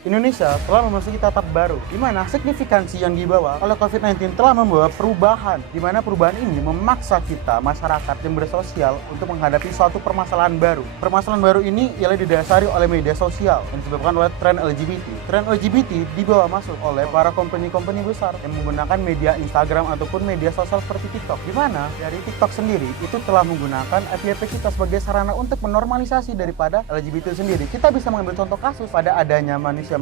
Indonesia telah memasuki tahap baru, di mana signifikansi yang dibawa oleh COVID-19 telah membawa perubahan, di mana perubahan ini memaksa kita, masyarakat yang bersosial, untuk menghadapi suatu permasalahan baru. Permasalahan baru ini ialah didasari oleh media sosial, yang disebabkan oleh tren LGBT. Tren LGBT dibawa masuk oleh para company-company besar yang menggunakan media Instagram ataupun media sosial seperti TikTok, di mana dari TikTok sendiri itu telah menggunakan FYP kita sebagai sarana untuk menormalisasi daripada LGBT sendiri. Kita bisa mengambil contoh kasus pada adanya manusia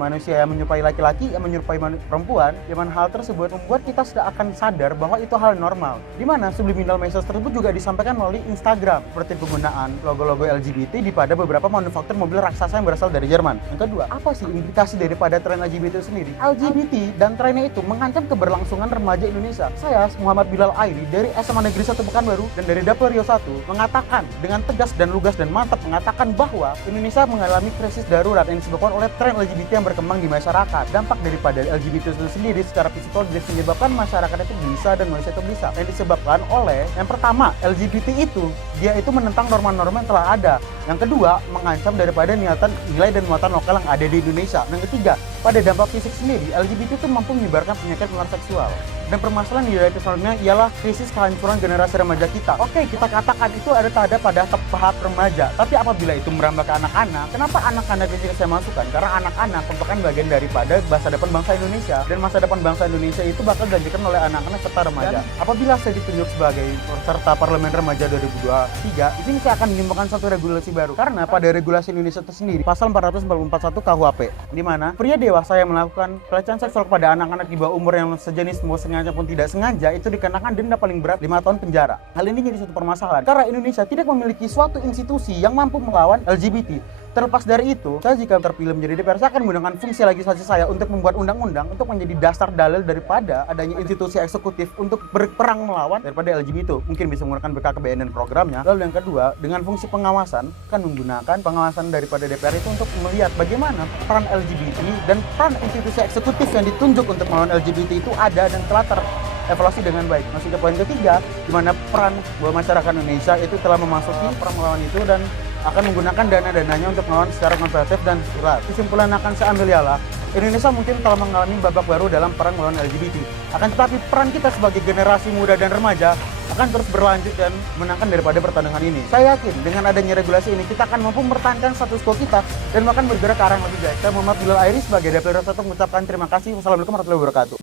yang menyerupai laki-laki, yang menyerupai perempuan, di mana hal tersebut membuat kita sudah akan sadar bahwa itu hal normal. Di mana subliminal message tersebut juga disampaikan melalui Instagram, seperti penggunaan logo-logo LGBT di pada beberapa manufaktur mobil raksasa yang berasal dari Jerman. Yang kedua, apa sih implikasi daripada tren LGBT itu sendiri? LGBT dan trennya itu mengancam keberlangsungan remaja Indonesia. Saya, Muhammad Bilal Airi dari SMA Negeri 1 Pekanbaru dan dari Dapil Rio 1 mengatakan dengan tegas dan lugas dan mantap mengatakan bahwa Indonesia mengalami krisis darurat yang disebabkan oleh tren LGBT yang berkembang di masyarakat. Dampak daripada LGBT itu sendiri secara psikologis menyebabkan masyarakat itu gelisah dan manusia itu gelisah. Yang disebabkan oleh yang pertama, LGBT itu dia itu menentang norma-norma yang telah ada. Yang kedua, mengancam daripada niatan nilai dan muatan lokal yang ada di Indonesia. Yang ketiga, pada dampak fisik sendiri, LGBT itu mampu menyebarkan penyakit menular seksual. Dan permasalahan di dalam selanjutnya ialah krisis kehancuran generasi remaja kita. Oke, kita katakan itu ada pada tahap remaja. Tapi apabila itu merambah ke anak-anak, kenapa anak-anak yang saya masukkan? Karena anak-anak merupakan bagian daripada masa depan bangsa Indonesia. Dan masa depan bangsa Indonesia itu bakal dilanjutkan oleh anak-anak serta remaja. Apabila saya ditunjuk sebagai peserta Parlemen Remaja 2023, ini saya akan menimbulkan satu regulasi baru. Karena pada regulasi Indonesia itu sendiri, pasal 441 KUHP, di mana pria dewasa yang melakukan pelecehan seksual kepada anak-anak di bawah umur yang sejenis mau sengaja pun tidak sengaja itu dikenakan denda paling berat 5 tahun penjara. Hal ini jadi suatu permasalahan karena Indonesia tidak memiliki suatu institusi yang mampu melawan LGBT. Terlepas dari itu, saya jika terpilih menjadi DPR, saya akan menggunakan fungsi legislasi saya untuk membuat undang-undang untuk menjadi dasar dalil daripada adanya institusi eksekutif untuk berperang melawan daripada LGBT. Mungkin bisa menggunakan BKKBN dan programnya. Lalu yang kedua, dengan fungsi pengawasan, akan menggunakan pengawasan daripada DPR itu untuk melihat bagaimana peran LGBT dan peran institusi eksekutif yang ditunjuk untuk melawan LGBT itu ada dan telah evaluasi dengan baik. Masuk ke poin ketiga, di mana peran bahwa masyarakat Indonesia itu telah memasuki perang melawan itu dan akan menggunakan dana-dananya untuk melawan secara kompetitif dan jelas. Kesimpulan akan saya ambil ialah Indonesia mungkin telah mengalami babak baru dalam perang melawan LGBT. Akan tetapi peran kita sebagai generasi muda dan remaja akan terus berlanjut dan menangkan daripada pertandingan ini. Saya yakin dengan adanya regulasi ini kita akan mampu mempertahankan status quo kita dan bahkan bergerak ke arah yang lebih baik. Saya Muhammad Bilal Airi sebagai Dapil Rio 1 mengucapkan terima kasih. Wassalamualaikum warahmatullahi wabarakatuh.